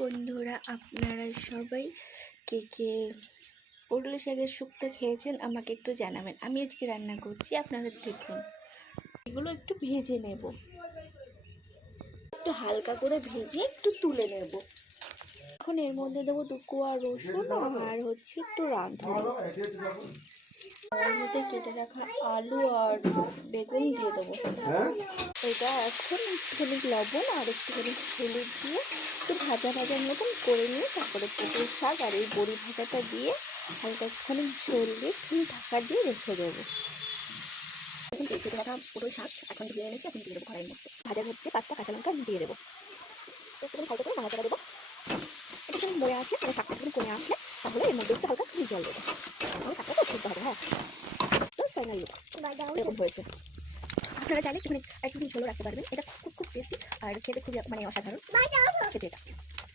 বন্ধুরা, আপনারা সবাই কে কে পুরুলি শাকের শুক্তো খেয়েছেন আমাকে একটু জানাবেন। আমি আজকে রান্না করছি, আপনারা দেখুন। এগুলো একটু ভেজে নেব, একটু হালকা করে ভেজে একটু তুলে নেব। এখন এর মধ্যে দেবো 2 কোয়া রসুন আর একটু রাঁধুনি। তার মধ্যে কেটে রাখা আলু আর বেগুন দিয়ে দেবো। এটা এখন একটুখানি লবণ আর একটুখানি হলুদ দিয়ে একটু ভাজা ভাজার মতন করে নিয়ে তারপরে পুকুর শাক আর এই বড়ি ভাজাটা দিয়ে হালকা একটুখানি ঝোল দিয়ে ঢাকা দিয়ে রেখে দেবো। এখন কেটে রাখা পুরো শাক এখন ধুয়ে এনেছি, এখন দিয়ে দেবো কড়াইয়ের মধ্যে। ভাজার মধ্যে 5টা কাঁচা লঙ্কা দিয়ে দেবো। একটুখানি হালকা করে নাড়াচাড়া দেবো। একটুখানি মরে আসলে মানে শাকটা একটু কমে আসলে তাহলে এর মধ্যে একটু হালকা জল দেবো। তাহলে শাকটা তো সিদ্ধ হবে। হ্যাঁ, তো ফাইনাল লুক এরকম হয়েছে। আপনারা চাইলে একটুখানি ঝোলও রাখতে পারবেন। এটা খুব টেস্টি আর খেতে খুব অসাধারণ খেতে এটা।